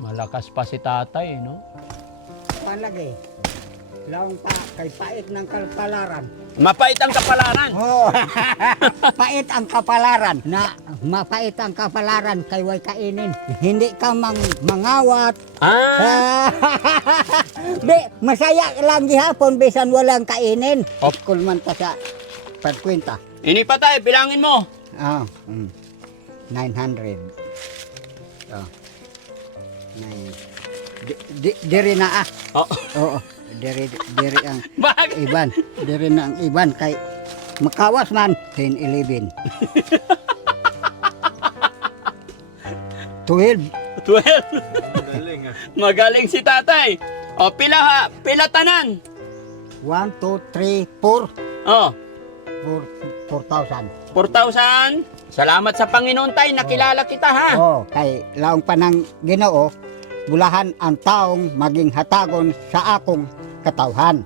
Malakas pa si tatay, no? Palagi. Laong pa, kay pait ng kapalaran. Mapait ang kapalaran. Oh, pait ang kapalaran. Na mapait ang kapalaran kay way kainin. Hindi ka mangawat. Ah, Masaya lang gihapon bisan walang kainin. Oh. Kulman ta sa pagkwenta. ini pa tayo, bilangin mo. Ah, 900. Oh. Diri na ah. Oh. Oo. Diri ang Bakit? iban. Diri na ang iban kay makawas man 10-11. 12. 12. Magaling si tatay. O, pila tanan. 1, 2, 3, 4. O, 4,000. 4,000. Salamat sa Panginoon tay, nakilala kita ha. Oh, kay laong panang Ginoo, bulahan ang taong maging hatagon sa akong katawhan.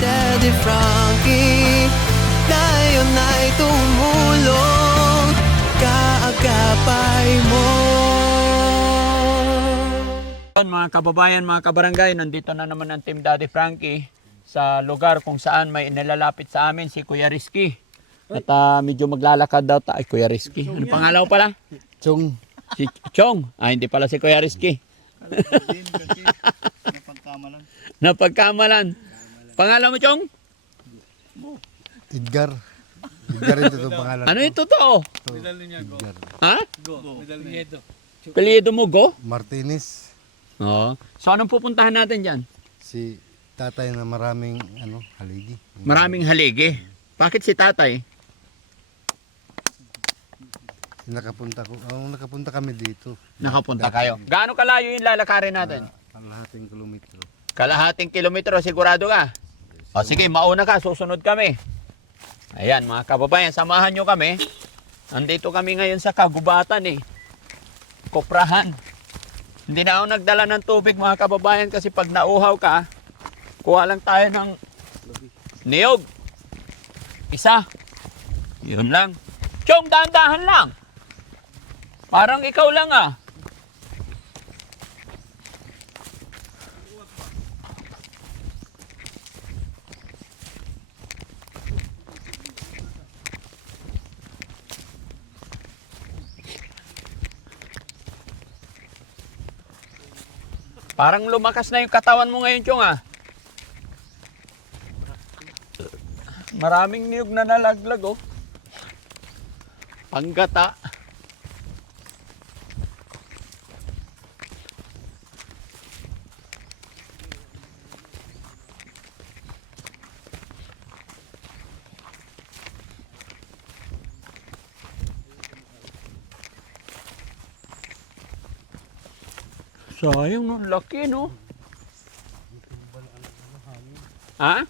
Daddy Frankie, ngayon ay tumulong, kaagapay mo. Mga kababayan, mga kabarangay, nandito na naman ang Team Daddy Frankie sa lugar kung saan may nilalapit sa amin si Kuya Rizky. At medyo maglalakad daw tayo, Kuya Rizky. Ano pangalaw pala? Chung. Si Chong. Hindi pala si Kuya Rizky. Napagkamalan. Pangalan mo, Chong? Edgar. Edgar ito itong pangalan. Ano yung totoo? Edgar. Ha? Apelyido mo, Go? Martinez. Oo. So, anong pupuntahan natin dyan? Si tatay na maraming haligi. Maraming haligi. Bakit si tatay? Nakapunta kami dito. Nakapunta kayo. Gaano kalayo yung lalakarin natin? Kalahating kilometro. Kalahating kilometro, sigurado ka? O sige, mauna ka, susunod kami. Ayan, mga kababayan, samahan nyo kami. Andito kami ngayon sa kagubatan eh. Koprahan. Hindi na ako nagdala ng tubig, mga kababayan, kasi pag nauhaw ka, kuha lang tayo ng niyog. Isa. Yun lang. Chong, dahan-dahan lang. Parang ikaw lang ah. Parang lumakas na yung katawan mo ngayon, Chong ah. Maraming niyog na nalaglag oh. Panggata. Sayang no, laki no. Ha?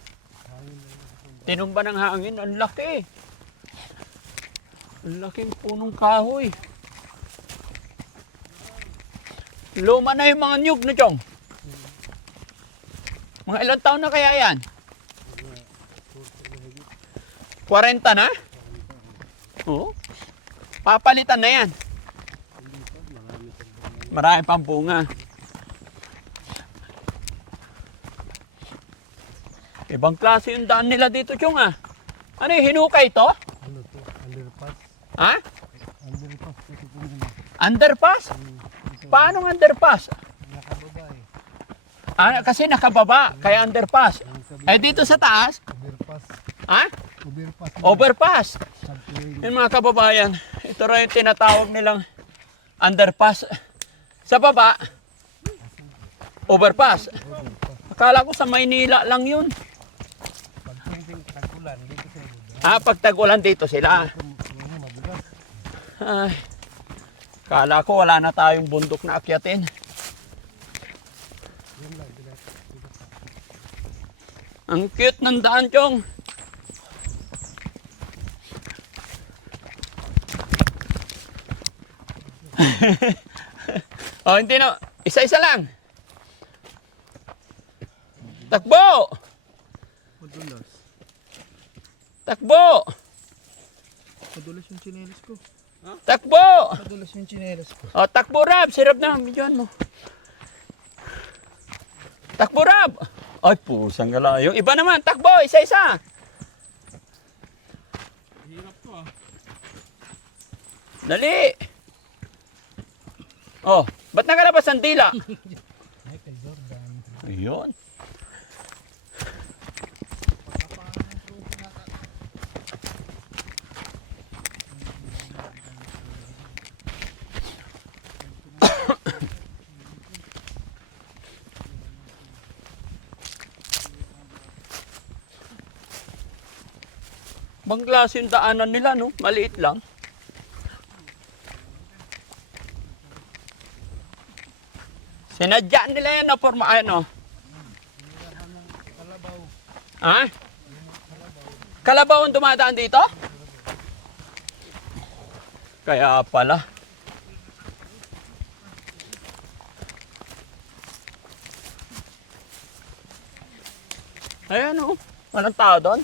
Tinumba ng hangin, ang laki. Ang laking punong kahoy. Luma na yung mga nyug na Chong. Mga ilang taon na kaya yan? 40 na? Oo. Papalitan na yan. Marami pang bunga. Ibang klase yung daan nila dito, Chong ah. Ano yung hinukay ito? Ano to? Underpass. Ha? Underpass. Underpass? Paano underpass? Nakababa eh. Ah, kasi nakababa, kaya underpass. Eh dito sa taas? Overpass. Ha? Overpass. Overpass. Subway. Yun mga kababayan, ito rin yung tinatawag nilang underpass. Sa baba, overpass. Akala ko sa Maynila lang yun. Pagpinting tagulan dito sa lugar. Ah, pag tag-ulan dito sila. Madulas. Ay, akala ko wala na tayong bundok na akyatin. Ang cute ng daan, Chong. Oh, hindi na. Isa-isa lang. Takbo! Madulas. Takbo! Madulas yung tsinelas ko. Takbo! Madulas yung tsinelas ko. O, takbo Rab. Sirap na. Medyoan mo. Takbo Rab! Ay, pusang gala. Yung iba naman, takbo. Isa-isa. Hirap to ah. Dali. Oh, ba't nakalabas ang dila? Michael Jordan. Ayun. Bang klase yung daanan nila, no? Maliit lang. Sinadya nila yan, no? Forma, ano? Ha? Kalabaw ang dumadaan dito? Kaya pala. Ayan, oh. Walang tao doon?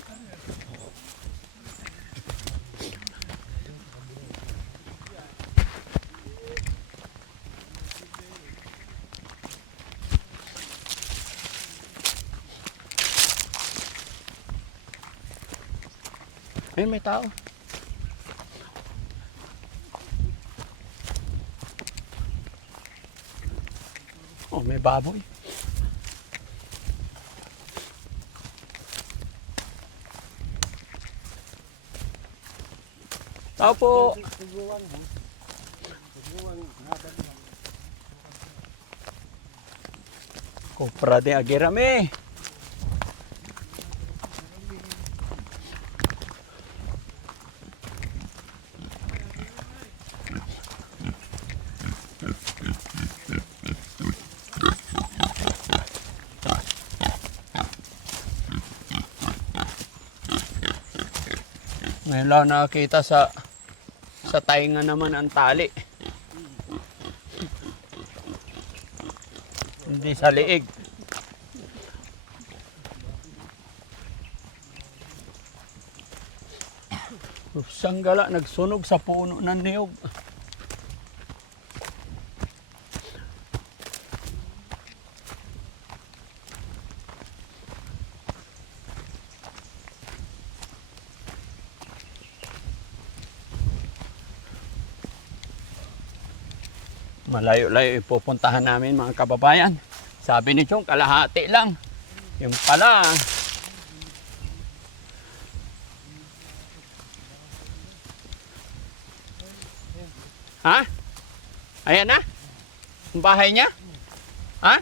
Ay, may tao. Oh, may baboy. Tao po. Kopra de agirame. Ngayon lang nakakita sa tainga naman ang tali. Hindi sa liig. Sanggala nagsunog sa puno ng niyog. Malayo-layo ipupuntahan namin mga kababayan. Sabi ni Chong, kalahati lang. Yung pala. Ha? Ayan na? Yung bahay niya? Ha?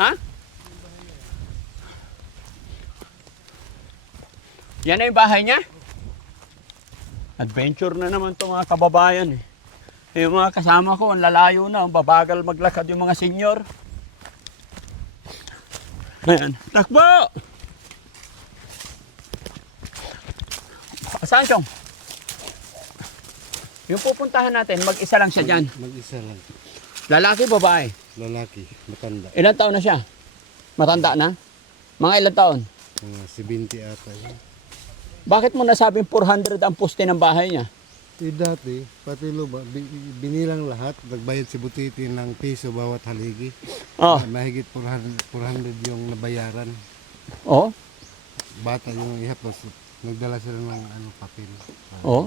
Ha? Yan na yung bahay niya? Adventure na naman itong mga kababayan eh. Yung mga kasama ko, ang lalayo na, ang babagal maglakad yung mga senyor. Ayan, takbo! Saan siyong? Yung pupuntahan natin, mag-isa lang siya dyan. Mag-isa lang. Lalaki, babae? Lalaki, matanda. Ilan taon na siya? Matanda na? Mga ilan taon? Mga 70 ata yun. Bakit mo nasabing 400 ang poste ng bahay niya? Dati, pati luba, binilang lahat. Nagbayad si Butiti ng piso bawat haligi. Oh, Mahigit 400 yung nabayaran. oh, Bata yung ihapos. Nagdala sila ng papel. oh.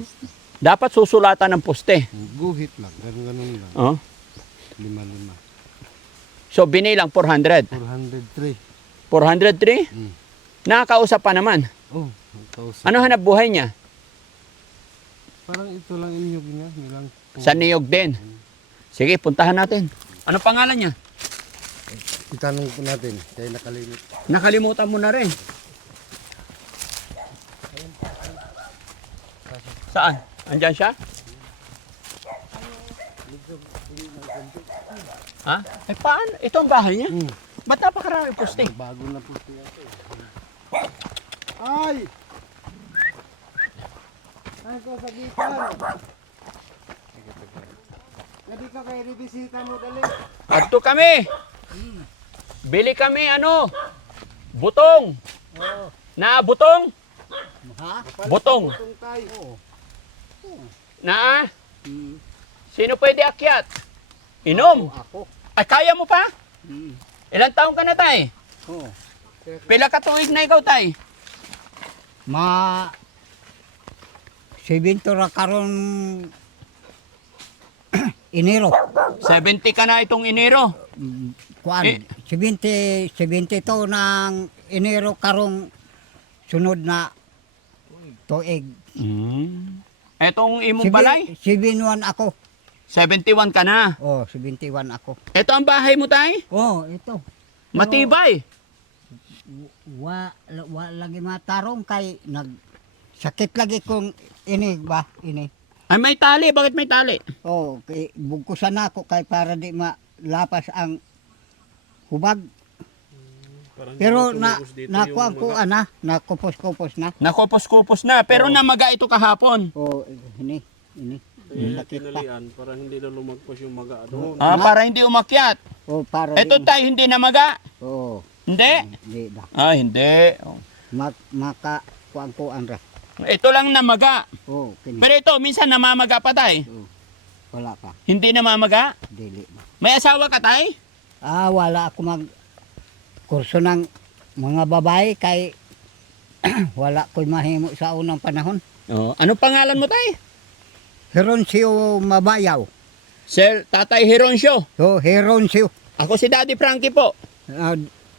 Dapat susulatan ng poste. Guhit lang, ganun lang. Oh. 5-5. So binilang 400. 403. 403? Mm. Nakakausap pa naman. Oh, ang kausap. Ano hanap buhay niya? Parang ito lang inyog niya. Nilang, Sa niyog din. Sige, puntahan natin. Ano pangalan niya? Itanong po natin, kaya nakalimit. Nakalimutan mo na rin. Saan? Andyan siya? Ha? Eh paano? Ito ang bahay niya? Ba't napakarami poste? Bago na po siya ito. Ay! Ay ko sa gitan. Hindi ka kay rebisita mo dali. Adto kami. Bili kami ano? Butong. Na butong? Ha? Butong. Oo. Na? Mm. Sino pwede akyat? Inom. Ako. Ay, kaya mo pa? Mm. Ilang taong ka na, tay? Oo. Pila ka tuig na ikaw, tay? Ma 70 ra karon Enero. 70 ka na itong Enero. Kuan, Eh. 72 ng Enero karong sunod na tuig. Etong imong balay? 71 ako. 71 ka na. Oh, 71 ako. Ito ang bahay mo, tay? Oh, ito. Matibay. Wa lagi matarong kay nag sakit lagi kung ini ba ini. Ay, may tali. Bakit may tali? Oh, kay bugkusan ako kay para di malapas ang hubag. Pero nakuha ko nakupos-kupos na. Nakupos-kupos na. Pero namaga ito kahapon. Oh, ini. Sakit pa. para hindi na lumagpas yung maga doon. Para hindi umakyat. Oh, para Ito, di- tay, hindi namaga. Oh, Hindi? di da. Hindi. Oh. Maka kuan ra. Ito lang namaga. Oh, kini. Pero ito, minsan namamaga pa, tay. Wala pa. Hindi namamaga. Dili na. May asawa ka, tay? Wala ako mag kurso ng mga babae kay wala ko'y mahimo sa unang panahon. Oh. Ano pangalan mo, tay? Heroncio Mabayaw. Sir, Tatay Hironcio. So, Heroncio. Ako si Daddy Frankie po.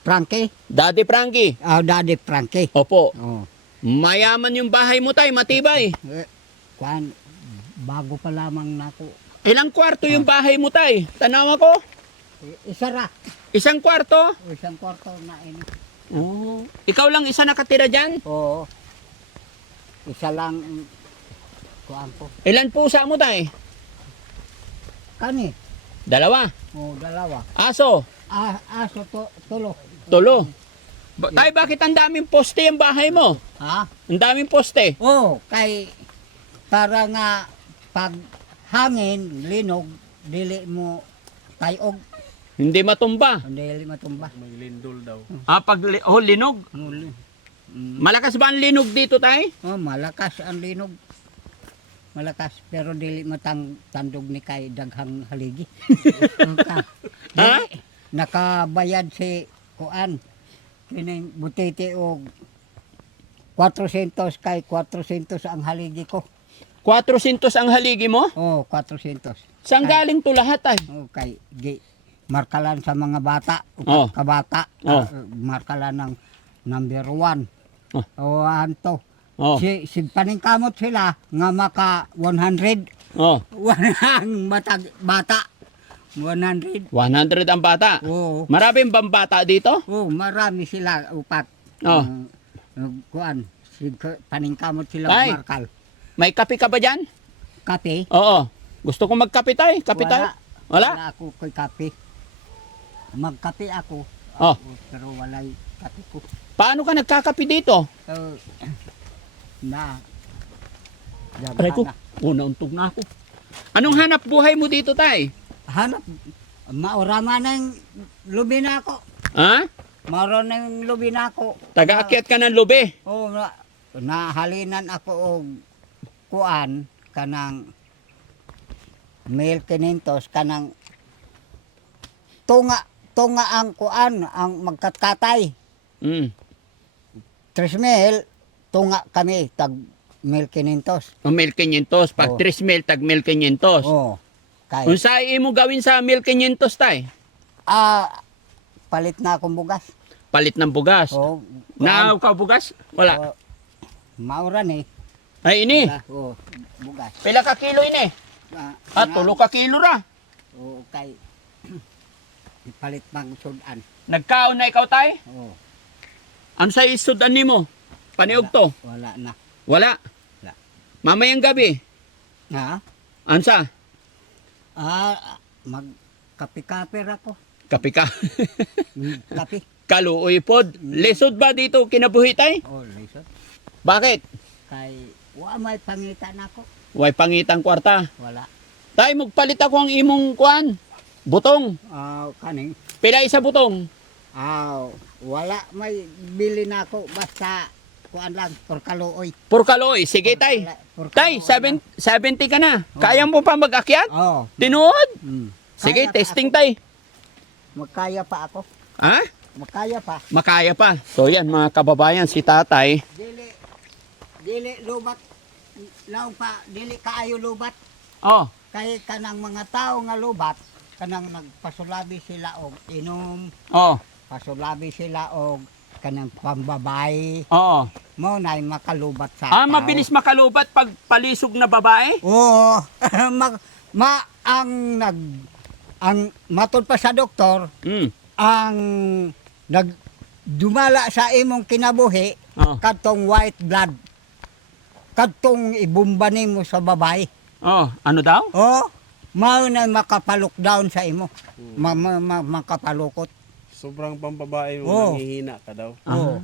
Frankie. Daddy Frankie. Daddy Frankie. Opo. Oh. Mayaman yung bahay mo, tay. Matibay. Kuan, bago pa lamang nako. Ilang kwarto yung bahay mo, tay? Tanaw ako. Isa ra. Isang kwarto? Isang kwarto na ini. Oh. Ikaw lang isa nakatira dyan? Oo. Isa lang kuan ko. Ilan pusa mo, tay? Kani. Dalawa. Dalawa. Aso. Aso tulo. Tulo. Tay, bakit ang daming poste yung bahay mo? Ha? Ang daming poste. Kay para nga pag hangin, linog, dili mo tayog, Hindi matumba. dili matumba. May lindol daw. Linog. Malakas ba ang linog dito, tay? Malakas ang linog. Malakas pero dili tandog ni kay daghang haligi. Ha? Nakabayad si kuan kining butiti og 400 kay 400 ang haligi ko. 400 ang haligi mo? 400. Saan galing to lahat, tay? Kay markalan sa mga bata, Oh. kabata. Oh. Markalan ng number 1. Oh. Anto. Oh. Si paningkamot sila nga maka 100. Oh. Ang bata 100. 100 ang bata. Oo. Maraming bang bata dito? Marami sila upat. Oh. Kuan, paningkamot sila Tay. markal. May kape ka ba dyan? Kape? Oo. Gusto ko magkape, tay. Kape tayo? Wala? Wala ako ko'y kape. Magkape ako. Oh. Pero walay kape ko. Paano ka nagkakape dito? Na. Aray ko. Nauntog na ako. Anong hanap buhay mo dito, tay? Hanap. Maurama ng lubi na ako. Ha? Mauro ng lubi na ako. Taga-akyat ka ng lube. Nahalinan ako og kuan kanang 1,500 kanang tunga ang kuan ang magkatkatay. 3,000 tunga kami tag 1,500. O 1,500. Pag Oh. 3,000, tag 1,500. Kay Kung sa mo gawin sa 1,500, tay? palit na akong bugas. Palit ng bugas. Naaw ka bugas? Wala. Mauran eh. Ay, ini. Bugas. Pila ka kilo ini? Tulo ka kilo ra. Kay ipalit pang sudan. Nagkaon na ikaw, tay? Ano sa isudan ni mo? Paniog to? Wala na. Wala. Wala. Mamayang gabi? Ha? Ansa? Magkape-kape ako. Kapi ka. Kape. Kaluoy pod. Lisod ba dito kinabuhi, tay? Lisod. Bakit? Kay may pangitan ako. Way pangitang kwarta. Wala. Tay, magpalit ako ang imong kuan. Butong. Kaning. Pila isa butong? Wala may bili na ako basta kuan lang, Porkaluoy. Purkaloy. Sige, tay. Tay, 70 ka na. Kaya mo pa mag-akyat? Oo. Tinuod? Mm. Sige, Kaya pa testing, ako. tay. Magkaya pa ako. Ha? Magkaya pa. Makaya pa. So yan mga kababayan, si tatay. Dili lubat. Law pa, dili kaayo lubat. Oh, Kay kanang mga tao nga lubat, kanang nagpasulabi sila og inom, oh, pasulabi sila og kanang pambabay. oo. Mo nay makalubat sa Ah, tao. mabilis makalubat pag palisog na babae? Oo. Ang matod pa sa doktor, Mm. ang dumala sa imong kinabuhi Oh, kadtong white blood. Kadtong ibumba nimo sa babay. oh, ano daw? Oh, mao na makapalok down sa imo. Makapalukot. Sobrang pambabae mo, Oo. nanghihina ka daw. Oh.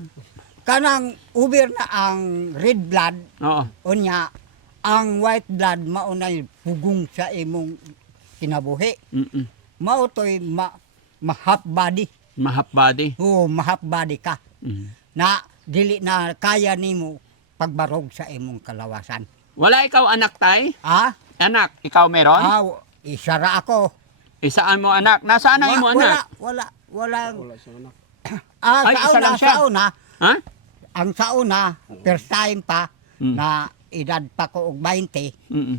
Kanang uber na ang red blood Oo. unya ang white blood mao na pugong sa imong kinabuhi. Mm-mm. Mao toy half body. Mahap body. Oh, half body ka. Mm. Na dili na kaya nimo pagbarog sa imong kalawasan. Wala ikaw anak, tay? Ah, Anak, ikaw meron? isara ako. Isaan mo anak? Nasaan ang imo anak? Wala. Wala siyang anak. Ay, isa lang siya. Sa una, Ha? ang sa una, first time pa, Mm. na edad pa ko og 20, Mm-mm.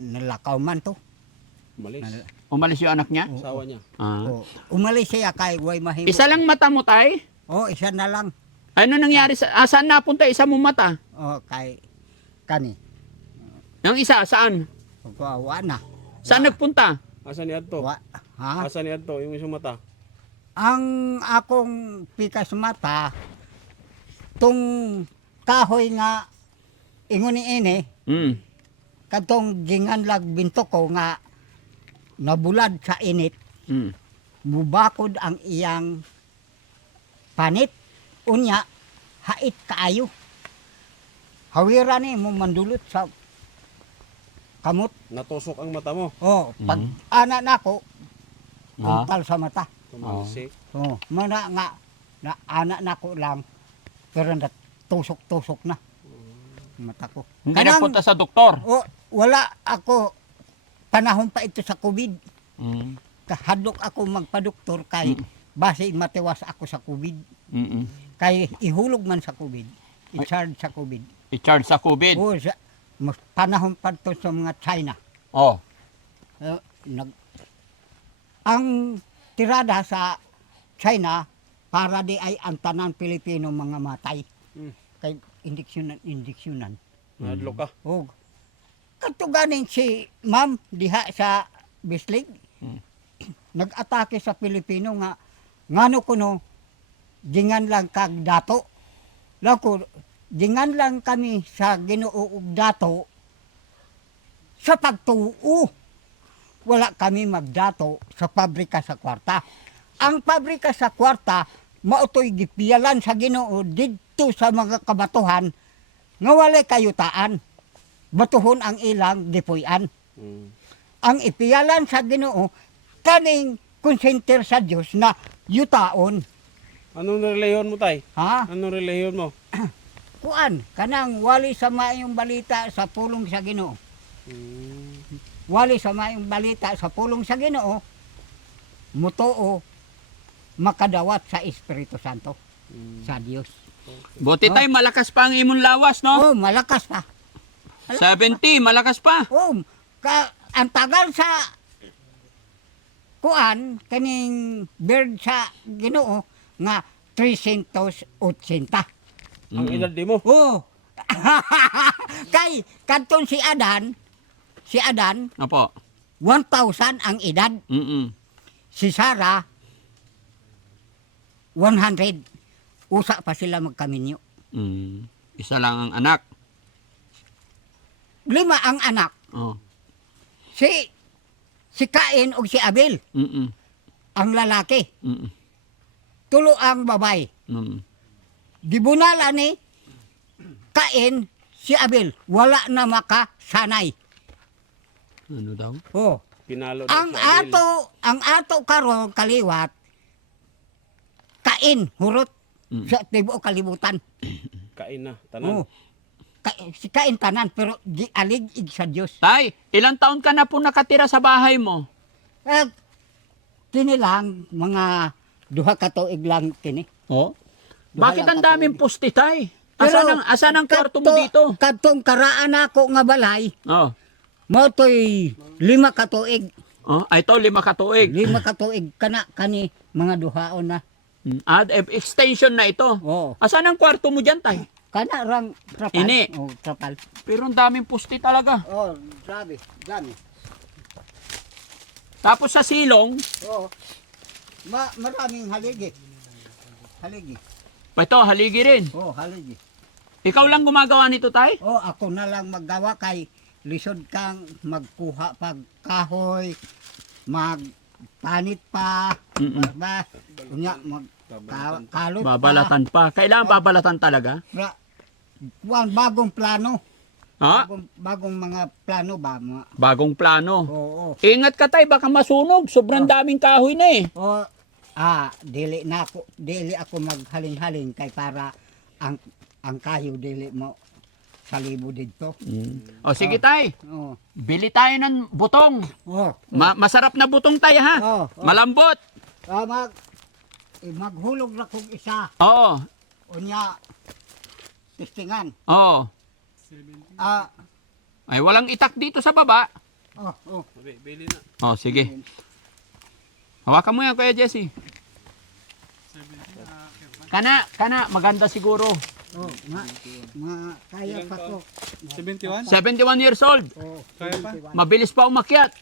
nalakaw man to. Malis. Umalis yung anak niya? Asawa niya. Ah. Oh, umalis siya kay way mahimo. Isa lang mata mo, tay? Oh, isa na lang. Ano nangyari sa... saan napunta isa mong mata? Oh, kay kani. Yung isa, saan? Wa na. Saan nagpunta? Asa ni Adto? Wa, ha? Asa ni Adto? Yung isang mata. Ang akong pikas mata, tung kahoy nga ingon ni ini, Mm. kadtong ginganlag binto ko nga nabulad sa init, Mm. mubakod ang iyang panit. Unya, hait kaayo. Hawira ni mo mandulot sa kamot. Natusok ang mata mo. Oh, pag ana nako, Ah. kuntal sa mata. Tumalsik. Oh, mana nga na anak nako lang pero tusok-tusok na mata ko. Hindi nagpunta sa doktor? Oh, wala ako panahon pa ito sa COVID. Mm. Kahadlok ako magpa-doktor kay base matiwas ako sa COVID. Mm-mm. Kay ihulog man sa COVID. I-charge sa COVID. I-charge sa COVID? Oh, mas panahon pa to sa mga China. Oh. Ang tirada sa China para di ay ang tanan Pilipino mga matay. Mm. Kay indiksyonan. Nadlo ka. Oh. Katuganin si ma'am diha sa Bislig. Nag-atake sa Pilipino nga ngano kuno gingan lang kag dato. Lako gingan lang kami sa Ginoo ug dato sa pagtuo. Wala kami magdato sa pabrika sa kwarta. Ang pabrika sa kwarta mautoy gipiyalan sa Ginoo didto sa mga kabatuhan nga walay kayutaan. Batuhon ang ilang gipuy-an. Mm. Ang ipiyalan sa Ginoo kaning konsenter sa Dios na yutaon. Anong reliyon mo, tay? Ha? Anong reliyon mo? Kuan kanang wali sa maayong balita sa pulong sa Ginoo. Mm. Wali sa maayong balita sa pulong sa Ginoo. Mutuo makadawat sa Espiritu Santo Mm. sa Dios. Buti tayo, malakas pa ang imong lawas, no? Oh, malakas pa. 70, malakas pa. Oh, ang tagal sa kuan kaning bird sa Ginoo nga 380. Ang edad di mo? Oh. Kay kanton si Adan Opo. 1,000 ang edad. Mm-mm. Si Sarah 100. Usa pa sila magkaminyo. Mm. Isa lang ang anak. 5 ang anak. Oh. Si Cain ug si Abel Mm-mm. ang lalaki. Mm-mm. 3 ang babae. Mm. Gibunala ni Cain si Abel. Wala na makasanay. Ano daw? Oh. Pinalo daw Ang si Abel. ang ato karon kaliwat Cain hurot Mm. sa tibuok kalibutan. kain na, tanan. Oh. Si kain tanan pero di alig-ig sa Dios. Tay, ilang taon ka na po nakatira sa bahay mo? Eh, kini lang mga duha ka tuig lang kini. Oh. Duha Bakit lang ang ka daming tuig. pusti, Tay? Pero Asan ang kwarto mo dito? Kadtong karaan ako nga balay, Oh. mo toy 5 ka tuig. Oh, ay ito 5 katuig. 5 ka tuig kana kani mga duhaon na. Extension na ito. Oh. Asan ang kwarto mo diyan, Tay? Kana rang trapal. Ini. Oh, trapal. Pero ang daming pusti talaga. Oh, grabe, dami. Tapos sa silong, Oh. Maraming haligi. Haligi. ito haligi rin. Oh, haligi. Ikaw lang gumagawa nito, Tay? Oh, ako na lang maggawa kay lisod kang magkuha pag kahoy, magpanit pa, ba, unya kalot pa. Babalatan pa. Kailangan babalatan talaga? Bagong plano. Ha? Bagong mga plano ba? Bagong plano. Oo. Ingat ka, Tay, baka masunog. Sobrang daming kahoy na eh. O, dili ako maghalin-halin kay para ang kayo dili mo sa libo dito. O sige, Tay. Oh. Bili tayo ng butong. Oh. Masarap na butong, Tay, ha? Oh. Malambot. Maghulog na kong isa. Oo. Unya, testingan. Oo. Ay, walang itak dito sa baba. Oh. Bili na. O, sige. Hawakan mo yan, Kuya Jesse. Kana, maganda siguro. Oh, kaya pa ko. 71? 71 years old. Oh, Kaya pa? Mabilis pa umakyat.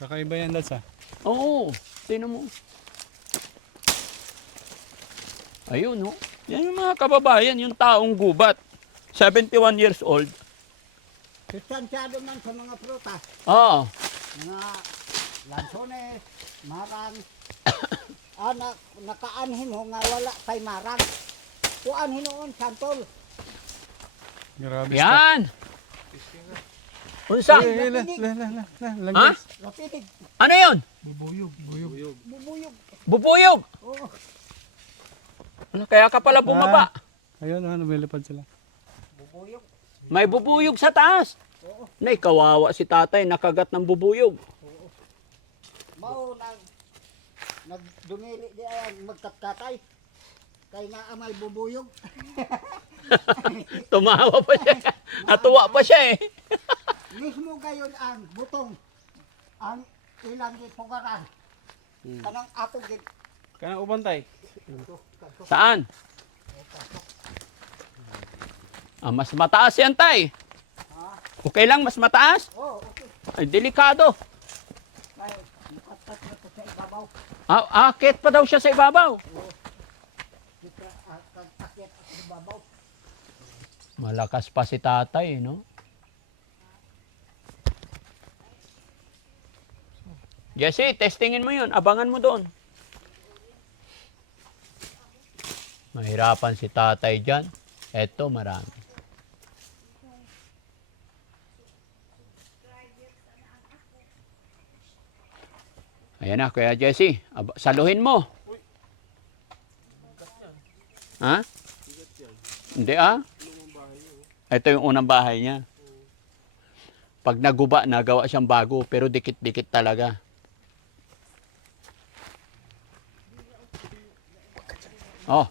Kakaiba yan, Dads, ah. Oo, tingnan mo. Ayun, no? Yan yung mga kababayan, yung taong gubat. 71 years old. distansyado man sa mga prutas. Oo. Mga lansones, marang. Nakaanhin ho nga wala kay marang. Kuan hinoon, santol. Grabe. Yan. Unsa? Ha? Lapitig, Ano yun? bubuyog. Bubuyog. Oo. Wala, kaya ka pala bumaba. Ayun, lumilipad sila. Bubuyog. May bubuyog sa taas. Nay, kawawa si tatay, nakagat ng bubuyog. Mao nagdumili di ay magkatkatay. Kay nga amay bubuyog. Tumawa pa siya. Natuwa pa siya eh. Mismo gayon ang butong. Ang ilang gipugaran. Kanang ato gid Kanang ubantay. Saan? Mas mataas yan, tay. Okay lang, mas mataas? Oh, okay. Ay, delikado. Kay makatat na to sa ibabaw. Akit pa daw siya sa ibabaw. Kag-akit sa ibabaw. Malakas pa si tatay, no? Jesse, testingin mo yun. Abangan mo doon. Mahirapan si tatay dyan. Eto, marami. Ayan na, Kuya Jesse. Saluhin mo. Ha? Hindi Ito yung unang bahay niya. Pag naguba, nagawa siyang bago, pero dikit-dikit talaga. Oh.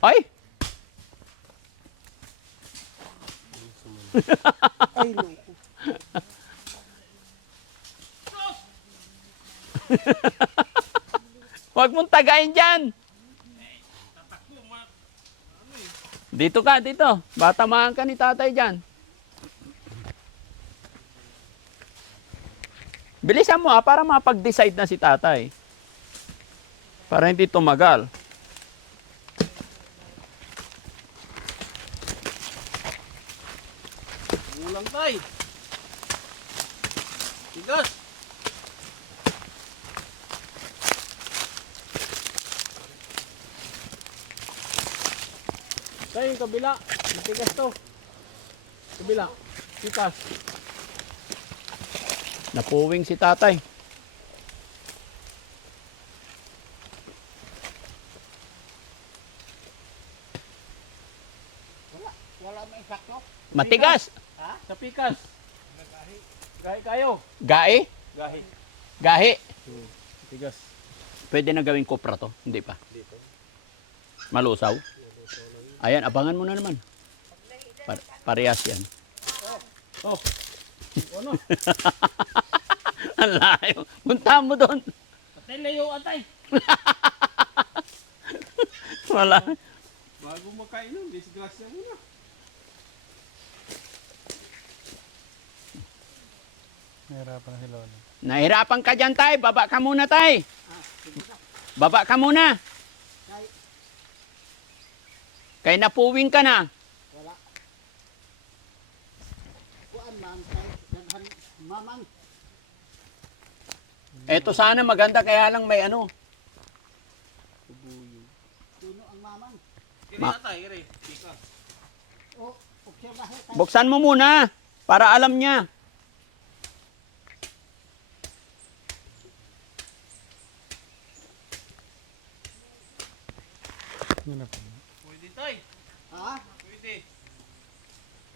Ay! Ay, no. Huwag mong tagayin dyan. Dito ka, dito. Batamaan ka ni tatay dyan. Bilisan mo para mapag-decide na si tatay. Para hindi tumagal. Ulang tay. Tigas. Tay, yung kabila. Tigas to. Kabila. Tigas. Napuwing si tatay. Matigas. Sa pikas. Gahi kayo. Gae? Gahi. Gahi. Tigas. Pwede na gawing kopra to? Hindi pa. Malusaw? Ayan, abangan mo na naman. Parehas yan. Oh. Ano? Ang layo. Punta mo doon. Atay layo atay. Wala. Bago makainom, disgrasya muna. Nahirapan na si Lola. Nahirapan ka dyan, tay. Baba ka muna, tay. Baba ka muna. Kaya napuwing ka na. Kuan ma'am, kay daghan mamang. Eto sana maganda, kaya lang may ano. Sino ang mamang? Ma- atay, kiri. Pikas. O, obserbahe kay Buksan mo muna para alam niya. Pwede tay. ha? Pwede.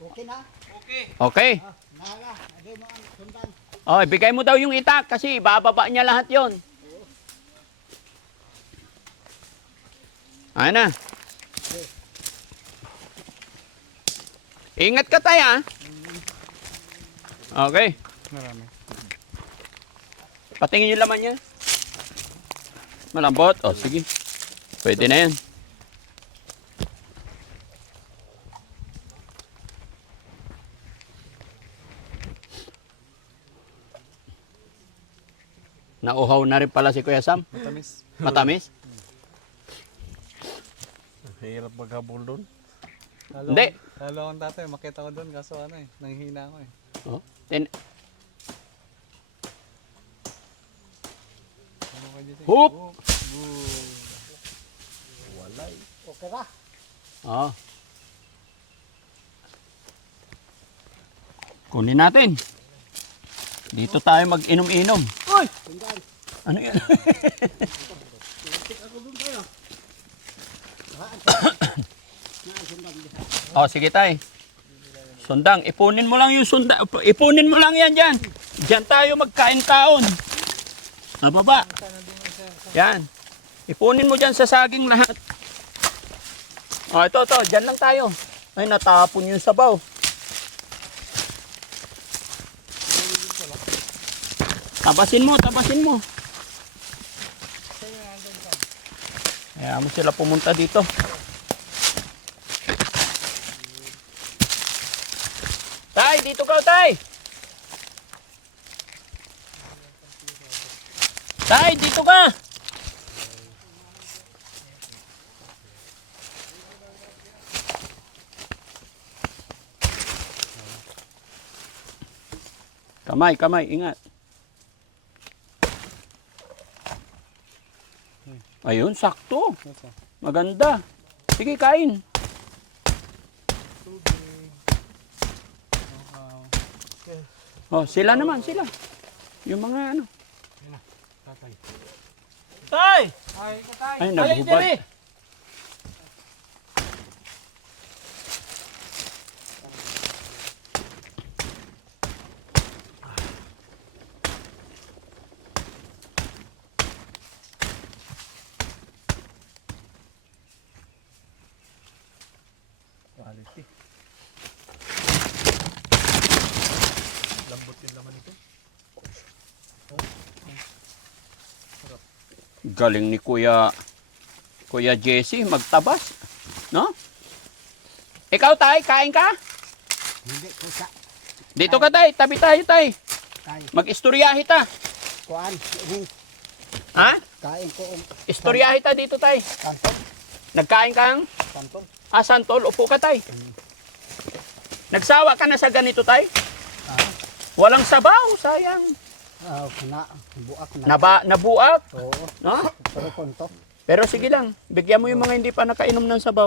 Okay na? Okay. Okay. Ah, nahala, ade mo ang sundan. Oh, ibigay mo daw yung itak kasi bababa niya lahat yon. Ayan na. Ingat ka tayo, ha? Okay. Marami. Patingin yung laman niya. Malambot. Oh, sige. Pwede na yan. Nauhaw na rin pala si Kuya Sam. Matamis. Matamis? Hirap maghabol doon. Hindi. Lalo akong tatay, makita ko doon kaso ano eh, nanghihina ako eh. Oh. Then, Ano ka dito? Hoop! Okay na? oh. Kunin natin. Dito tayo mag-inom-inom. Uy! Sundan. Ano yan? Oh, sige tay. Sundang, ipunin mo lang yung sundang. Ipunin mo lang yan dyan. Dyan tayo magkain-kaon. Nababa. Yan. Ipunin mo dyan sa saging lahat. Oh, ito. Dyan lang tayo. Ay, natapon yung sabaw. Tabasin mo. Kaya mo sila pumunta dito. Tay, dito ka, tay. Tay, dito ka. Kamay, ingat. Ayun, sakto. Maganda. Sige, kain. Oh, sila naman, sila. Yung mga ano. Tay! Ay, naghubad. Quality. Lambot din naman ito. Galing ni Kuya Jesse magtabas. No? Ikaw, tay, kain ka? Hindi ko sa Dito ka, tay. Tabi tayo, tay. kay Mag-istoryahe ta. kuan. Ini Ha? kain ko ang Istoryahe ta dito, tay. kanton. Nagkain kang? Kanton. Santol. Upo ka, tay. Nagsawa ka na sa ganito, tay? Walang sabaw, sayang. Ah, na buak na. Nabuak. Oo, No? pero konto. Pero sige lang. Bigyan mo yung mga hindi pa nakainom ng sabaw.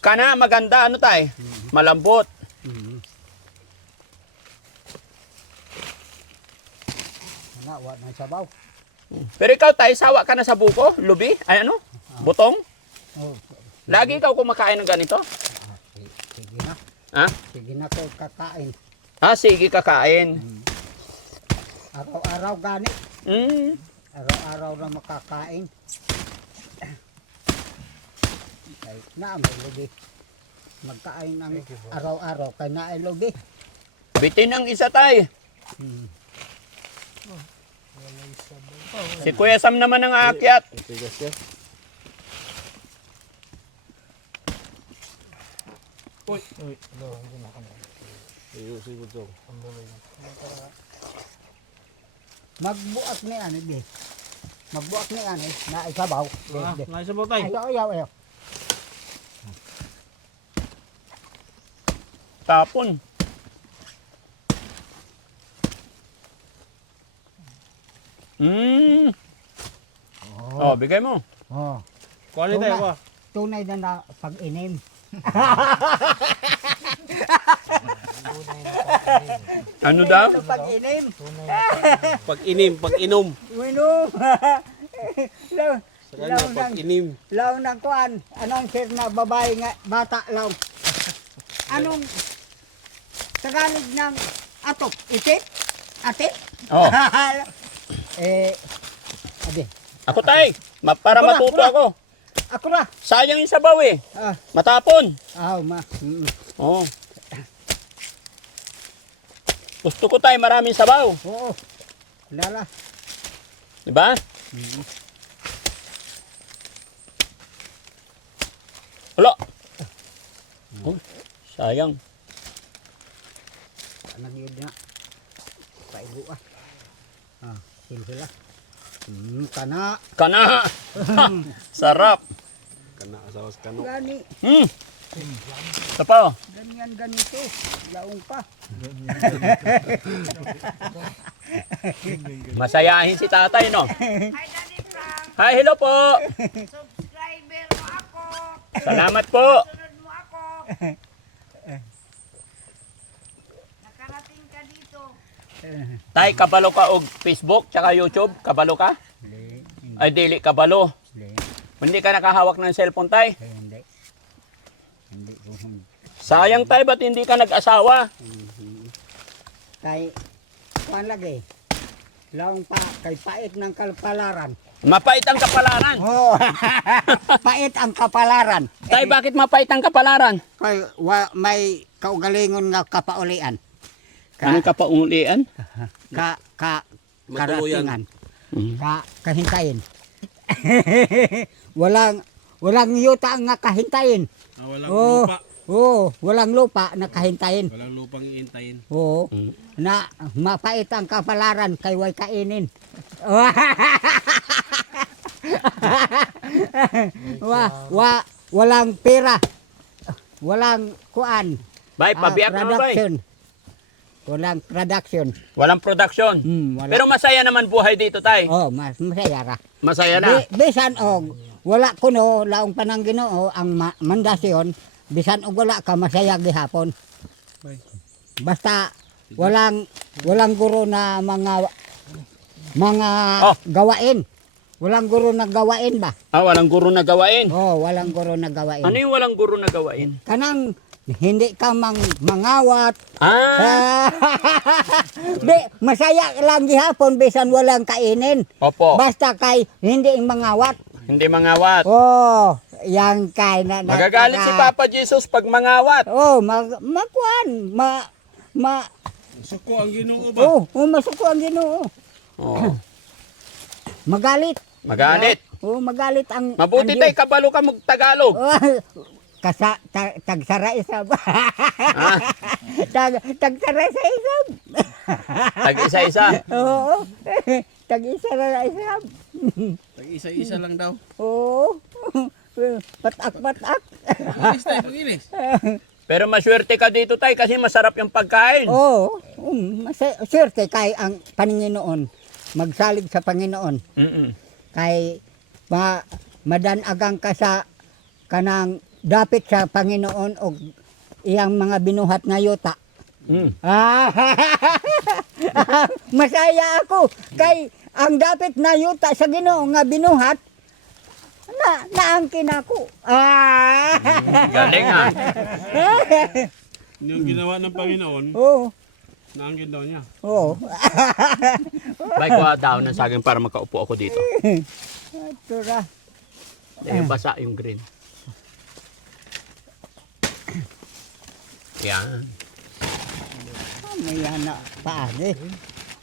Kana, maganda. Ano, tay? Malambot. Na wa na sabaw. Pero ikaw, tay, sawa ka na sa buko? Lubi? Ay, ano? Butong? Oh, Lagi ikaw kumakain ng ganito? Sige na. Ha? Sige na ko kakain. Ah, sige kakain. Araw-araw gani. Mm. Araw-araw na makakain. Ay, na may lugi. Magkain ng araw-araw kay na ay lugi. Bitin ang isa tay. Si Kuya Sam naman ang aakyat. Tigas yan. Ayusin mo ito. Magbuak ni ano di. Magbuak ni ano na isabaw. Di. Naisabaw tayo. Ayaw. Tapon. Mm. Oh, bigay mo. Oh, Kuha tayo ba? tunay na pag-inim. Ano daw? Pag-inim. Pag-inom. Uminom. Law, Sa kanya, pag-inim. law ng kuan. Anong sir na babae nga, bata law. Anong Tagalog ng atok? Itit? Atit? Oh, Abi. ako tay. Para Wala, matuto wala. ako. Ako na. Sayang yung sabaw eh. Ah, Matapon. ma. Oh. Gusto ko tay maraming sabaw. Oo. Lala. Diba? Wala. Oh, sayang. Nagyod na. Paigo ah. Sila. Kana. Kana. Sarap. Kana asawas kano. Gani. Ito pa. Ganyan ganito. Laong pa. Masayahin si tatay, no? Hi, Daddy Frank. Hi, hello po. Subscriber mo ako. Salamat po. Sunod mo ako. Nakarating ka dito. Tay, kabalo ka og Facebook tsaka YouTube? Kabalo ka? Ay, dili kabalo. Hindi ka nakahawak ng cellphone, tay? Hindi. Hindi ko. Sayang, tay, ba't hindi ka nag-asawa? Kay, kuan lagi. Laong pa, kay pait ng kapalaran. Mapait ang kapalaran. Oh, pait ang kapalaran. Tay, bakit mapait ang kapalaran? Kay, may kaugalingon nga kapaulian. Anong kapaulian? Karatingan. Mhm. Kahintayin. walang yuta nga kahintayin. Walang Oh, lupa. walang lupa na kahintayin. Walang lupang iintayin. Oo. Na mapait ang kapalaran kay way kainin. Walang pera. Walang kuan. Bay, pabiyak naman, bay. Production. Walang production. Walang production. Wala. Pero masaya naman buhay dito, tay. Masaya ra. Masaya na. Bisan og wala kuno laong panang Ginoo ang mandasyon, bisan og wala ka masaya gihapon. Basta walang guro na mga Oh. gawain. Walang guro na gawain ba? Ah, walang guro na gawain. Walang guro na gawain. Ano yung walang guro na gawain? Kanang hindi ka mangawat. Ah, Masaya lang gihapon bisan walang kainin. opo. Basta kay hindi mangawat. Hindi mangawat. Yang kay na Magagalit si Papa Jesus pag mangawat. magkuan, Suko ang Ginoo ba? masuko ang Ginoo. Oh. Magalit. Magalit. Magalit ang Mabuti tay, kabalo ka mag-Tagalog. Tagsara isa ba? Ah, Tagsara sa isa. tag-isa-isa. Oo. Tag-isa na isa. Tag-isa-isa lang daw. Oo. Patak. Pagilis tayo, pagilis. Pero maswerte ka dito tay kasi masarap yung pagkain. Oo. Swerte kay ang Panginoon. Magsalig sa Panginoon. Mm-mm. Kay madanagang ka sa kanang dapit sa Panginoon o iyang mga binuhat nga yuta. Mm. Masaya ako kay ang dapit na yuta sa Ginoo nga binuhat Naangkin ako. Ah! Galing ha. Yung ginawa ng Panginoon, Oo. naanggin daw niya. Oo. Bay, kuha daw ng saging para makaupo ako dito. Ito na. Yung basa, yung green. Yan. May na paagi.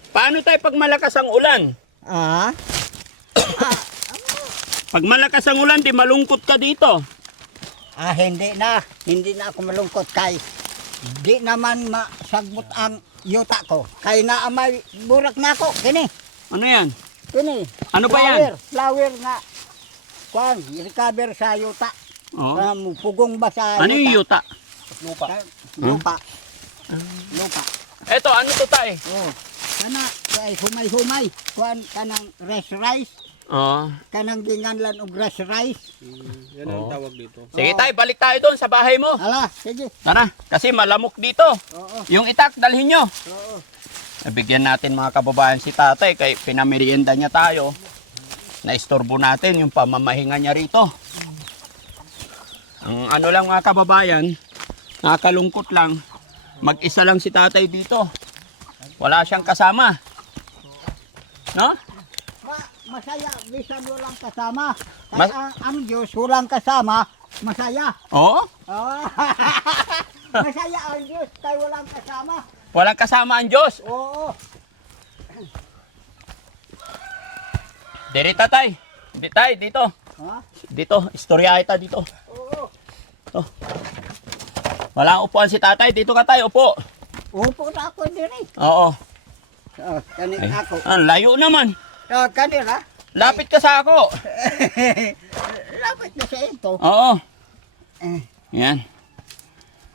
Paano tayo pag malakas ang ulan? Ah? Pag malakas ang ulan, di malungkot ka dito. Hindi na. Hindi na ako malungkot kay di naman masagbot ang yuta ko. Kay na may burak na ako. Kini. Ano yan? Kini. Ano ba yan? Flower nga. Kuan, recover sa yuta. Oh. Pugong ba sa Ano yung yuta? Lupa. Lupa. Lupa. Eto, ano to tayo? Oh. Kana kay humay-humay. Kuan kanang rice. Oh. Kanang ginganlan og rice. Yan ang tawag dito. Sige tayo, balik tayo doon sa bahay mo. Ala, sige. Tara, kasi malamok dito. Oo. Yung itak, dalhin nyo. Oo. Bigyan natin mga kababayan si tatay kay pinamerienda niya tayo. Naistorbo natin yung pamamahinga niya rito. Ang ano lang mga kababayan, nakakalungkot lang. Mag-isa lang si tatay dito. Wala siyang kasama. No? Masaya, bisan walang kasama. Kaya ang Diyos walang kasama, masaya. Oo? Oh. Masaya ang Diyos kay walang kasama. Walang kasama ang Diyos. Oo. Diri tatay. Dito. Ha? Dito, istorya ita dito. Oo. Wala upuan si tatay. Dito ka tayo, upo. Upo na ako diri. Oo. Kanin Ay, ako. ang layo naman. Kanila. Lapit ka sa ako. Lapit na sa ito. Oo. Eh. Yan.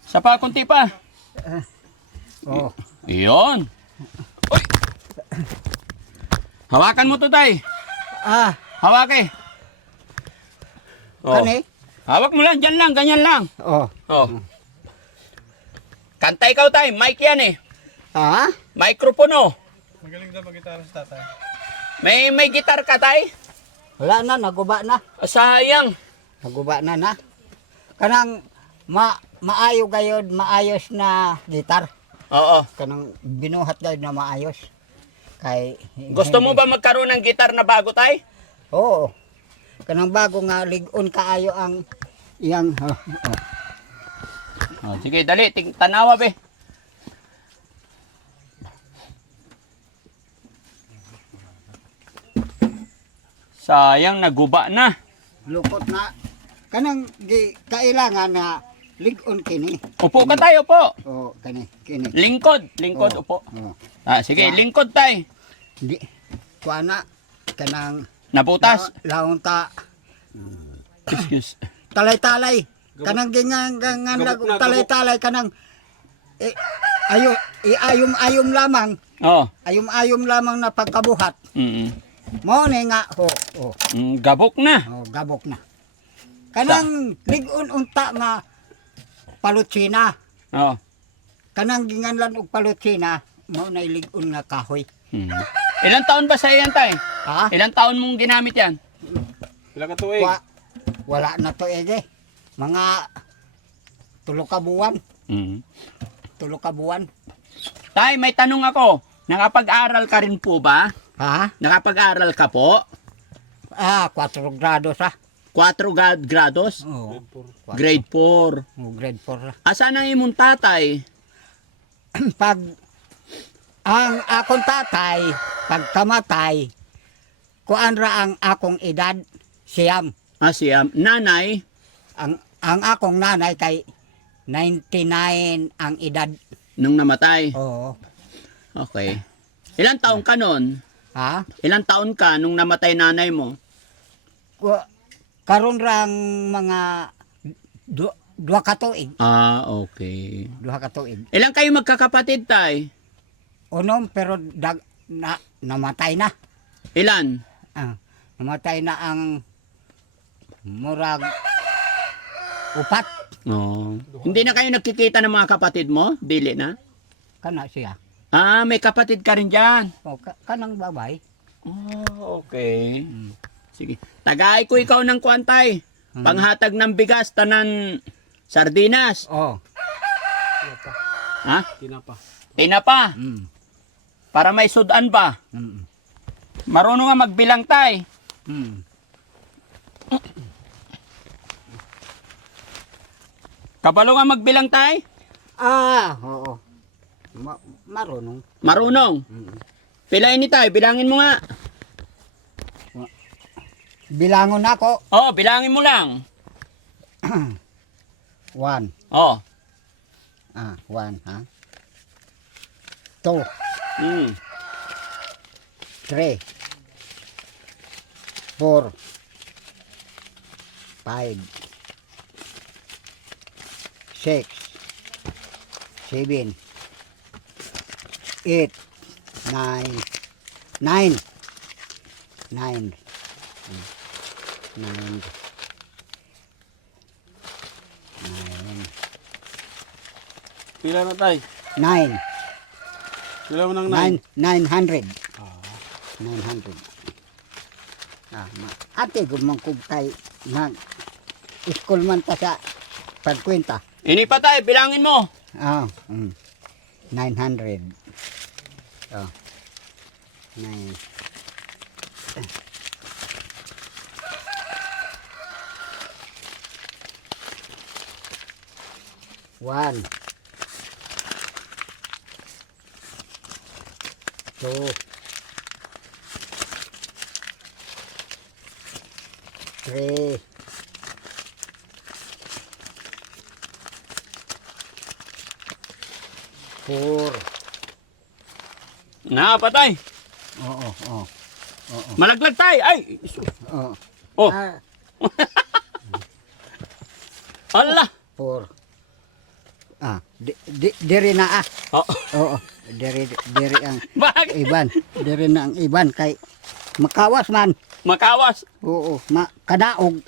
Sa pa, kunti pa. Oo. Iyon. Uy! Hawakan mo to, tay. Hawak eh. Oh. Kani? Hawak mo lang, dyan lang, ganyan lang. Oo. Oh. Kanta ikaw, tay. Mic yan eh. Ha? Microphone oh. Magaling daw mag-gitara sa tatay. May gitar ka, tay? Wala na, naguba na. Sayang. Naguba na. Kanang maayo gayod, maayos na gitar. Oo. Kanang binuhat gayod na maayos. Kay Gusto mo ba magkaroon ng gitar na bago, tay? Oo. Kanang bago nga ligon kaayo ang iyang Oh, sige, dali. Tanawa, be. Sayang, naguba na. lukot na. Kanang kailangan na ligon kini. Upo ka tayo, upo. Oo, kini. Lingkod, Oo. upo. Oo. Sige, lingkod tay. Di kuana kanang Nabutas. laon ta Excuse. talay-talay. Kanang gingangan lag talay-talay kanang ayom lamang. Oh. Ayom lamang na pagkabuhat. Mo ni nga Gabok na. gabok na. Kanang ligon unta nga palutsina. Oh. Kanang ginganlan og palutsina mo na ligon nga kahoy. Ilang taon ba sa yan, tay? Ha? Ilang taon mong ginamit yan? Ilang katuig? Wala na to mga 3 ka buwan. 3 ka buwan. Tay, may tanong ako. Nakapag-aral ka rin po ba? Ha? Nakapag-aral ka po? 4 grado sa. 4 grados? Oo. Grade 4. Grade 4 na. Asan ang imong tatay? Pag ang akong tatay pagkamatay kuan ra ang akong edad siyam. Siyam. Nanay? Ang akong nanay kay 99 ang edad. Nung namatay? Oo. Okay. Ilang taon ka nun? Ha? Ilang taon ka nung namatay nanay mo? Karon rang mga 2 ka tuig. Okay. 2 ka tuig. Ilang kayo magkakapatid, tay? Unom pero namatay na. Ilan? Namatay na ang murag 4. Hindi na kayo nagkikita ng mga kapatid mo? Dili na? Kana siya. May kapatid ka rin dyan. Kanang babay. Okay. Sige. Tagay ko ikaw ng kwantay. Panghatag ng bigas, tanan sardinas. Oh. Ha? Tinapa. Tinapa. Mm. Para may sudan pa. Mm. Marunong nga magbilang tay. Mm. Kabalo nga magbilang tay? Oo. Marunong. Marunong. Mm. Pilain ni tay, bilangin mo nga. Bilangon ako. Oh, bilangin mo lang. 1. Oh. 1, ha? 2, Mm. 3, 4, 5, 6, 7, 8, 9, 9, 9, 9, Pila na tay? 9, Pila mo ng 9? 900. 900. Ate gumang kog kay nag school man ta sa pagkwenta. Ini pa tay, bilangin mo. 900. Oh. 9. One, 2, 3, 4. Na, patay. Oo. Malaglag tay. Ay. Oo. Oh, Ah, ala. 4. Diri na Oh. Oo. Diri ang Bakit? iban. Diri na ang iban kay makawas man. Makawas. Oo, kadaog.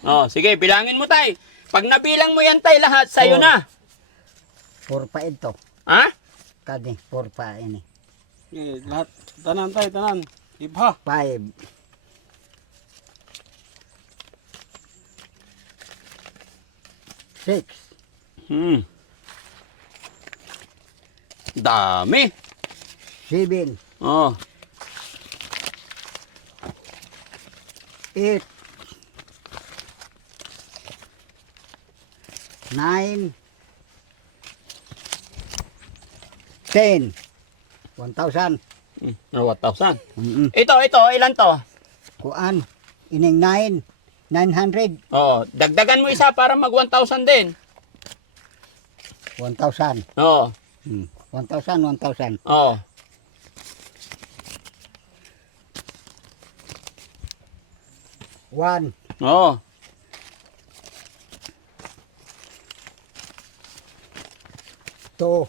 Oh, sige, bilangin mo tay. Pag nabilang mo yan tay lahat, sa'yo Oh. na. 4 pa ito. Ha? Kani 4 pa ini. Lahat. Tanan tay, tanan. Ibha. 5. 6. Dami. 7. Oh. 8. 9. 10. 1,000. 1,000. Mm-mm. Ito, ilan to? Kuan. Ining 9. 900. Oh, dagdagan mo isa para mag 1,000 din. 1,000. Oh. 1,000, 1,000. Oh. 1. Oh. 2.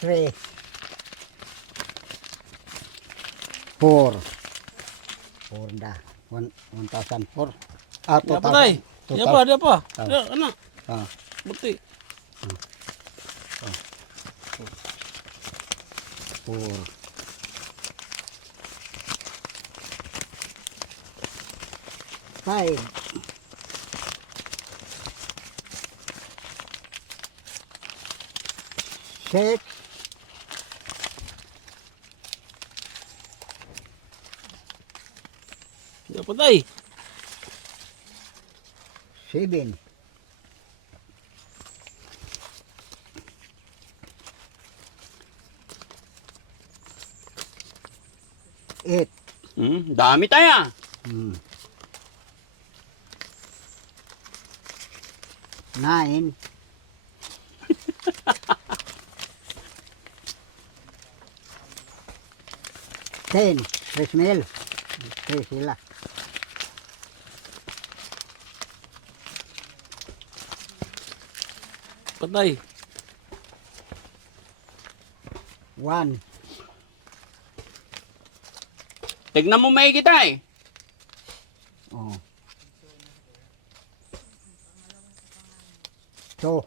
3. 4. 4 dah. 1,004. Dia pa tay. Dia pa, dia pa. Ah. Dia, ano? Ah. Bukti. 4. 5. 6. Dia pa tay. 7. 8. Dami tayo. Hmm. 9. 10. 3,000. 3 sila. Patay. 1. Tignan mo may kita eh. Oh. 2.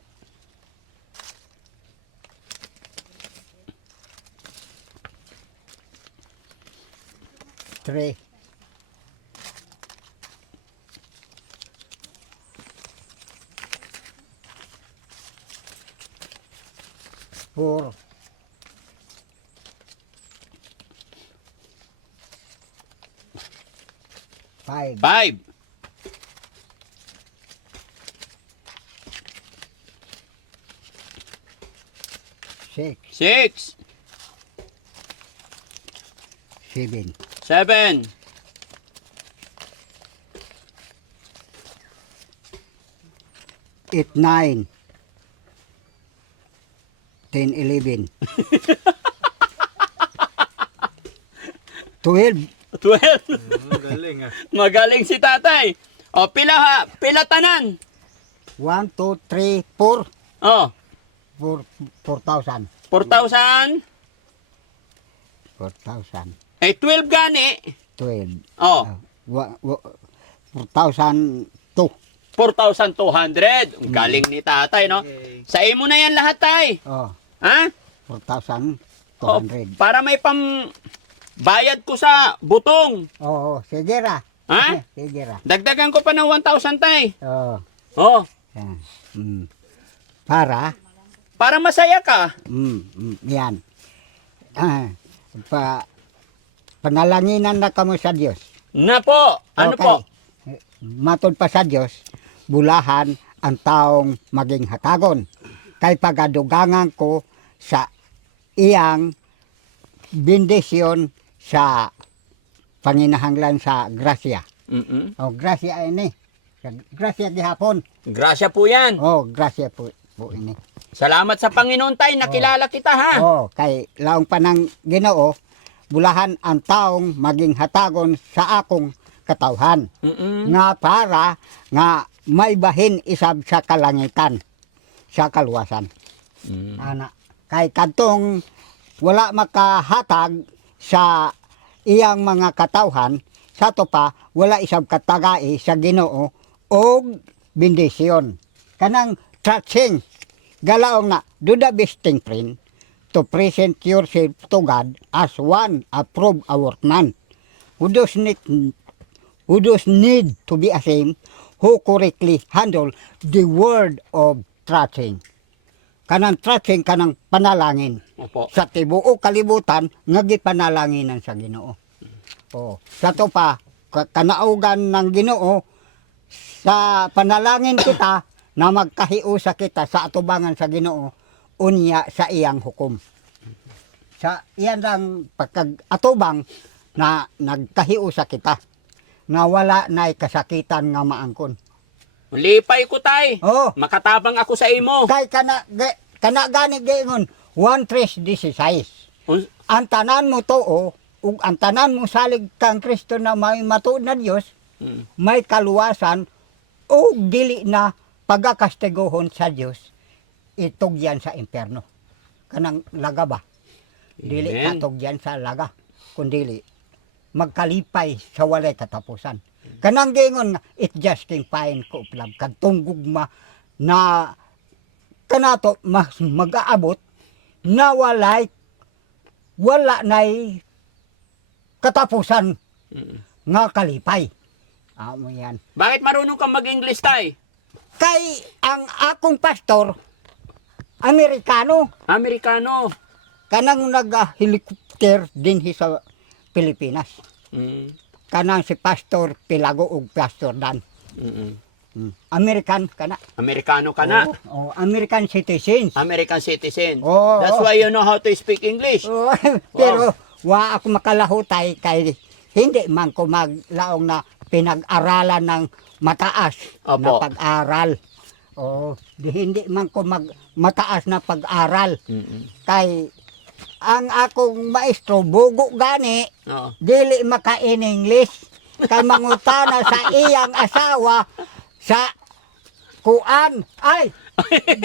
3, 4, 5, 5, 6, 6, 7, 7, 8, 9, 10, 11, 12, 12. Galing ah. Magaling si tatay. O, pila tanan. 1, 2, 3, 4, O, 4,000. 4,000. 4,000. Eh, 12 gani. 12. O, 4,002. 4,200. Ang galing ni tatay, no? Sa imo na yan lahat, tay. Oh, Ha? 4,200. Para may pam bayad ko sa butong. Oo, sige ra. Ha? Sige ra. Dagdagan ko pa ng 1,000, tay. Oo. Oh, Yan. Para, masaya ka. yan. Panalanginan na kamo sa Diyos. Na po. Ano Okay. po? Matod pa sa Diyos, bulahan ang taong maging hatagon. Kay pagadugangan ko sa iyang bendisyon sa panginahanglan sa grasya. O grasya ini. Grasya gihapon. Grasya po yan. O grasya po ini. Salamat sa Panginoon, tay. Nakilala kita, ha? O kay laong panang Ginoo, bulahan ang taong maging hatagon sa akong katawhan. Nga para nga may bahin isab sa kalangitan, sa kaluwasan. Ana, kay kadtong wala makahatag sa iyang mga katawhan, sa to pa wala isab katagai sa Ginoo og bendisyon. Kanang touching galaong na do the best thing, friend, to present yourself to God as one approved a workman who does need to be ashamed, who correctly handle the word of trusting. Kanang trusting, kanang panalangin. Opo. Sa tibuo kalibutan, nga gipanalanginan sa Ginoo. Oh, sa to pa, kanaugan ng Ginoo, sa panalangin kita, na magkahiusa kita sa atubangan sa Ginoo, unya sa iyang hukom. Sa iyan lang pagkag-atubang na nagkahiusa kita, na wala na'y kasakitan nga maangkon. Lipay ko, tay. Oh, Makatabang ako sa imo. kay kana gani gingon 1:3:16. Ang tanan mo too ug ang tanan mo salig kang Kristo na may matuod na Dios, may kaluwasan o dili na pagakastigohon sa Dios itugyan sa impierno. Kanang laga ba? Dili Amen. katugyan sa laga, kundili magkalipay sa walay katapusan. Kanang gingon nga, it just king fine ko plab kadtong gugma na kanato mas mag-aabot na wala nay katapusan nga kalipay. Amo yan. Bakit marunong kang mag-English, tay? Kay ang akong pastor Amerikano, Amerikano. kanang nag-helicopter din sa Pilipinas. Kanang si Pastor Pilago ug Pastor Dan. American kana. Amerikano ka na. Oh, American citizens. American citizen. Oo. That's why you know how to speak English. Oh, pero wa ako makalahutay kay hindi man ko maglaong na pinag-aralan ng mataas Opo. na pag-aral. Oh, hindi man ko mataas na pag-aral. Kay ang akong maestro bugo gani, Oo. dili maka-in-English. Kay mangutana sa iyang asawa sa kuan. Ay,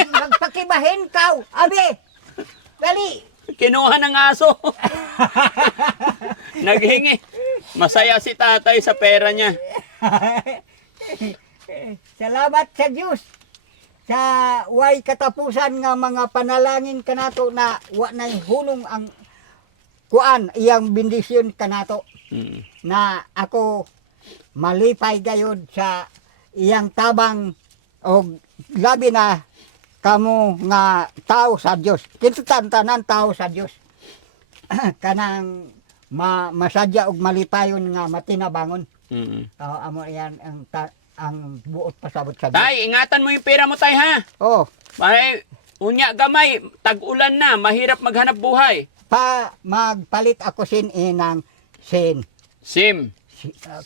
magpakibahin ka. Abi, dali. Kinuha ng aso. Naghingi. Masaya si tatay sa pera niya. Salamat sa Diyos. Sa way katapusan nga mga panalangin kanato na wa nay hulong ang kuan iyang bendisyon kanato. Mm. na ako malipay gayod sa iyang tabang o labi na kamo nga tao sa Dios. Kintutan tanan tao sa Dios. Kanang masadya og malipayon nga matinabangon. Mm. Amo yan ang buot pasabot sa Dios. Tay, ingatan mo yung pera mo, tay, ha? Oh, Ay, unya gamay, tag-ulan na, mahirap maghanap buhay. magpalit ako ng sin. Sim.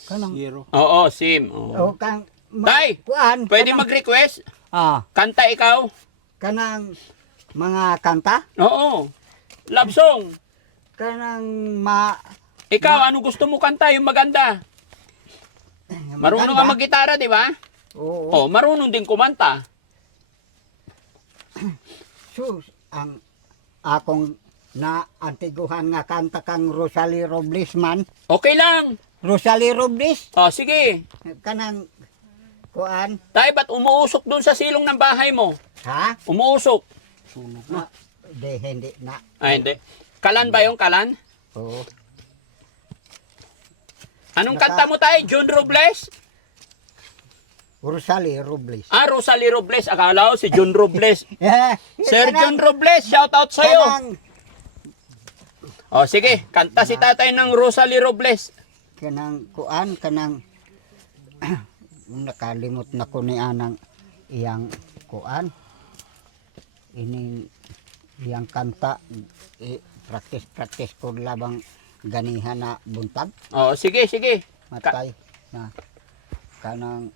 Kanang Oo, sim. Oo. o kang Tay, kuan, Pwede kanang- mag-request? kanta ikaw? kanang mga kanta Oo. Love song. kanang Ikaw, ano gusto mo kanta? Yung maganda. Marunong ka maganda. mag-gitara, di ba? Oo. Oh, marunong din kumanta. Sus, ang akong na antiguhan nga kanta kang Rosalie Robles man. Okay lang. Rosalie Robles Oh, sige. kanang kuan, Tay, ba't umuusok doon sa silong ng bahay mo? ha? Umuusok. Hindi na. Ay, hindi. Kalan ba yung kalan? Oo. Anong kanta mo, tay? John Robles? Rosalie Robles. Ah, Rosalie Robles. Akala ko si John Robles. Sir Kanang- John Robles, shout out sa'yo. kanang- Oh, sige. Kanta si tatay ng Rosalie Robles. kanang kuan kanang nakalimot na ko ni anang iyang kuan ining iyang kanta practice ko labang ganihan na buntag Oh, sige, sige. matay na kanang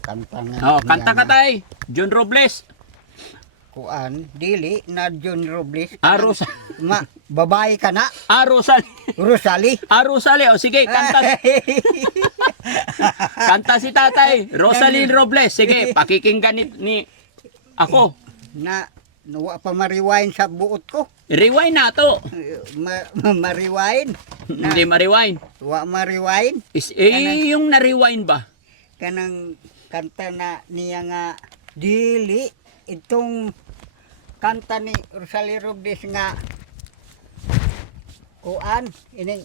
kanta nga Oh, kanta ka niya tay. John Robles. na kuan dili na John Robles Ah, kanang babae ka na Ah, Rosalie. Rosalie. Ah, Rosalie. Oh, sige, kanta. Kanta si tatay. Rosalie Robles. Sige, pakikinggan ni ako. Na nawa pa mariwain sa buot ko. Rewind na to. Mariwain. Hindi ma-rewind. Wa mariwain. Yung na-rewind ba? Kanang kanta na niya nga dili itong kanta ni Rosalie Robles nga kuan ining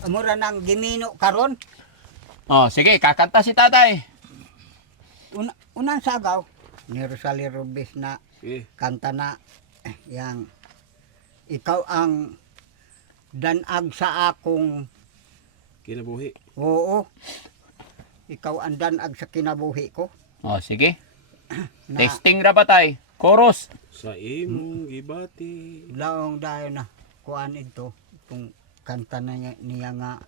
amura nang gimino karon Oh, sige, kakanta si tatay. unang sagaw ni Rosalie Robles na Eh, kanta na yang ikaw ang danag sa akong kinabuhi. oo ikaw ang danag sa kinabuhi ko Oh, sige. na Testing ra ba tay? Chorus. Sa imong gibati. laong dayo na kuan ito itong kanta na niya nga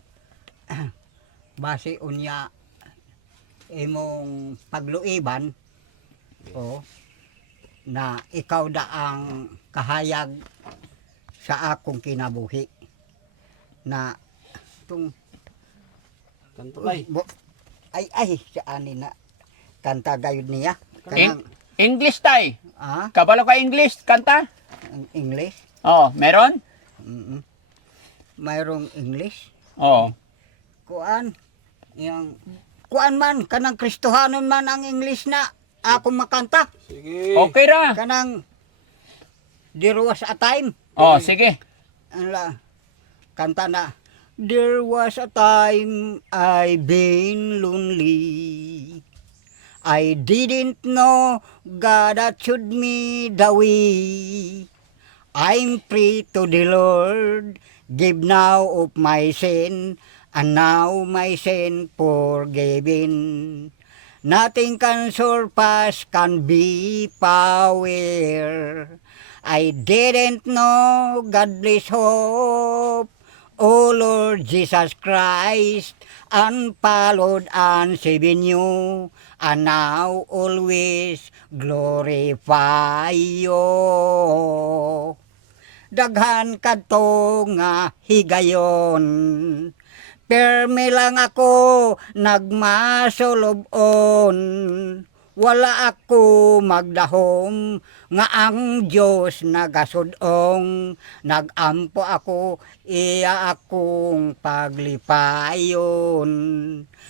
base unya imong pagluiban o na ikaw da ang kahayag sa akong kinabuhi na itong Kanto ay. ay sa ani na kanta gayud niya kanang English tay. ah Kabalo ka English kanta? ang English Oh, meron? mayroong English Oh. kuan yang kuan man kanang Kristohanon man ang English na ako makanta Sige. Okay ra. kanang there was a time Oh, sige. ala kanta na there was a time I been lonely I didn't know God that showed me the way I'm free to the Lord give now of my sin and now my sin forgiven nothing can surpass can be power I didn't know godless hope oh Lord Jesus Christ unfollowed and saving you and now always glorify you daghan kadto nga higayon permi lang ako nagmasulobon wala ako magdahom nga ang Diyos nagasudong nagampo ako iya akong paglipayon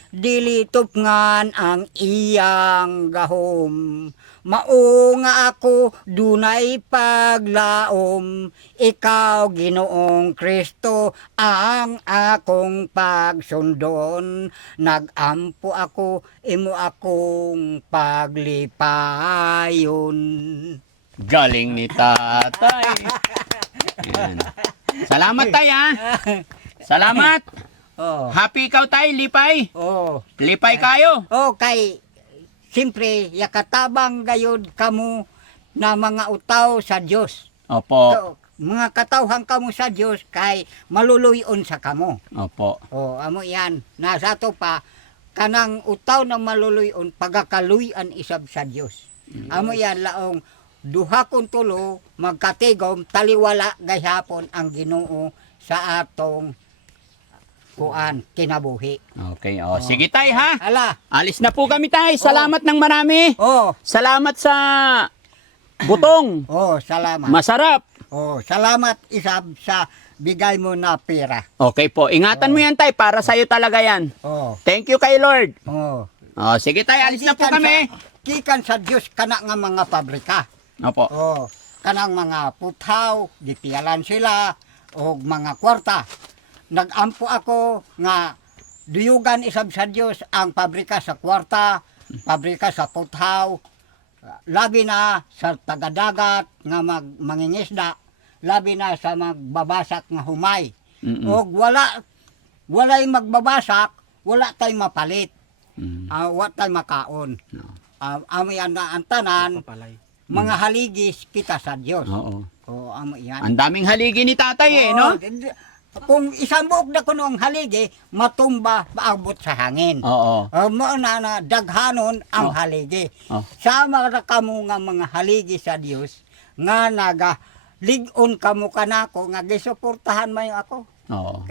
dili tupngan ang iyang gahom Mao nga ako dunay paglaom, ikaw Ginoong Kristo ang akong pagsundon. Nagampo ako, imo akong paglipayon. Galing ni tatay. Yan. Salamat tay ha. Salamat. Oh. Happy ikaw tay, lipay. Oh. Lipay kayo. Oh, kay siyempre yakatabang gayud kamo na mga utaw sa Dios. Opo. So, mga katawhan kamo sa Dios kay maluluyon sa kamo. Opo. Oh, amo yan. Nasa to pa kanang utaw na maluluyon pagakaluyan isab sa Dios. Amo yan laong duha kong tulo magkatigom taliwala gayhapon ang Ginoo sa atong kuan kinabuhi. Okay, sige tay ha. Ala. Alis na po kami tay. Salamat ng marami. Oh, Salamat sa butong. oh, salamat. Masarap. Oh, salamat isab sa bigay mo na pera. Okay po. Ingatan mo yan tay para sa'yo talaga yan. Oh, Thank you kay Lord. oh. Sige tay, alis na po kami. Kikan sa Dios kana nga mga pabrika. Opo. Oh, kanang mga puthaw, gipialan sila og mga kwarta. Nagampo ako nga duyugan isab sa Dios ang pabrika sa kwarta, pabrika sa puthaw, labi na sa tagadagat nga mangingisda, labi na sa magbabasak nga humay. Mm-mm. Og walay magbabasak, wala tay mapalit. Mm. Wa tay makaon. Amo yan na ang tanan, Papalay. mga haligis kita sa Dios. Oo. Oh, amo yan. Ang daming haligi ni tatay no? Kung isang buok na kuno ang haligi, matumba paabot sa hangin. Oo. Mo na daghanon ang Oh. haligi. Oh. Sama ra kamo nga mga haligi sa Dios nga naga ligon kamo kanako nga gisuportahan mayo ako. Oo.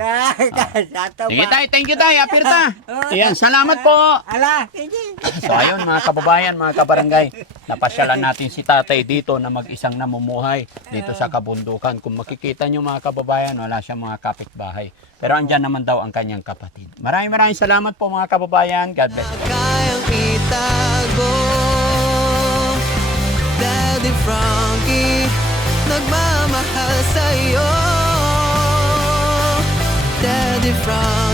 Sato Sige ba? tay, thank you tay, apirta. Ayan, salamat po. Ala, sige. So ayun mga kababayan, mga kabarangay, napasyalan natin si tatay dito na mag-isang namumuhay dito sa kabundukan. Kung makikita nyo mga kababayan, wala siyang mga kapitbahay. Pero andyan naman daw ang kanyang kapatid. Maraming salamat po mga kababayan. God bless you. Kayang itago. Daddy Frankie, nagmamahal sa'yo. Daddy Frankie.